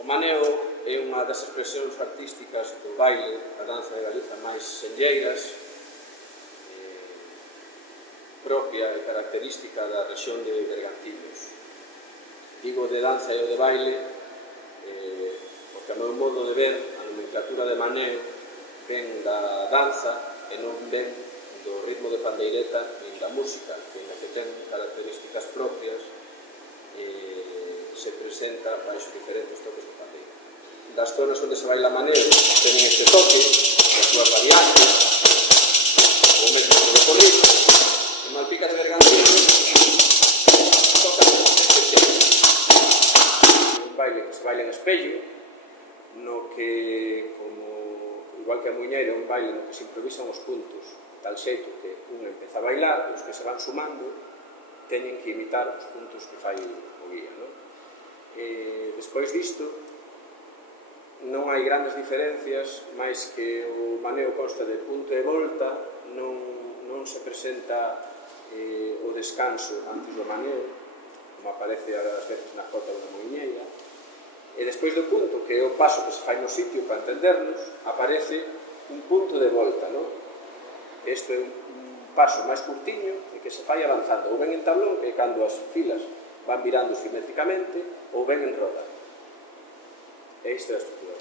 O maneo é unha das expresións artísticas do baile, a danza de Galiza máis senlleiras, propia e característica da rexión de Bergantiños. Digo de danza e o de baile porque, a meu modo de ver, a nomenclatura de maneo ven da danza e non ven do ritmo de pandeireta nin da música, que ten características propias se presenta baixo diferentes toques de pandeiro. Das zonas onde se baila maneo tenen este toque, as súas variantes, o mesmo que de Corrizo. En Malpica de Bergantiños tocan este xeito. Un baile que se baila en espello, no que, como igual que a muñeira, un baile no que se improvisan os puntos, tal xeito que un empeza a bailar, os que se van sumando teñen que imitar os puntos que fai o guía, non? Despois disto, non hai grandes diferencias, máis que o maneo consta de punto e volta, non se presenta o descanso antes do maneo, como aparece ás veces na jota ou na muñeira, e despois do punto, que é o paso que se fai no sitio para entendernos, aparece un punto de volta, non? Este é un paso máis curtiño e que se fai avanzando, ou ben en tablón, que é cando as filas van virando simétricamente, ou ben en roda. E isto é a estrutura.